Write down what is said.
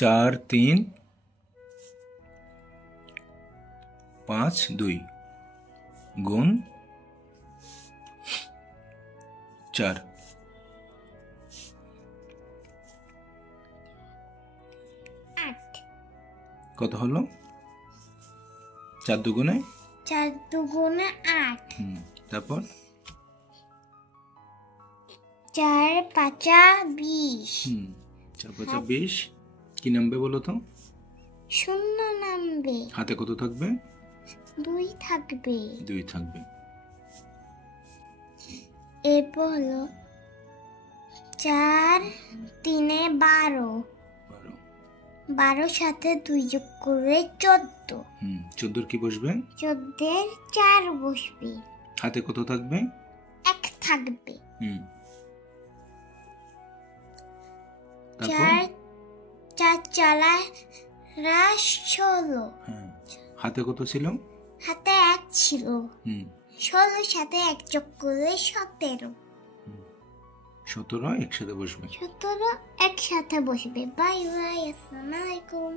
4 3 5 2 গুণ 4 8 কত হলো? 4 দুগুণে 8 তারপর 4 5 20 4 5 20 কি নামবে বলো তো? শূন্য নামবে। হাতে কত থাকবে? 2 থাকবে। 2 থাকবে। এরপর হলো 4 3 12 12 সাথে 2 যোগ করে 14 14 কি বসবে? 14 4 বসবে। হাতে কত থাকবে? 1 থাকবে। 4 4 16 হাতে কত ছিল? হাতে 1 ছিল। 16 সাথে 1 যোগ করলে 17 17 একসাথে বসবে। 17 একসাথে বসবে। বাই বাই, আসসালামু আলাইকুম।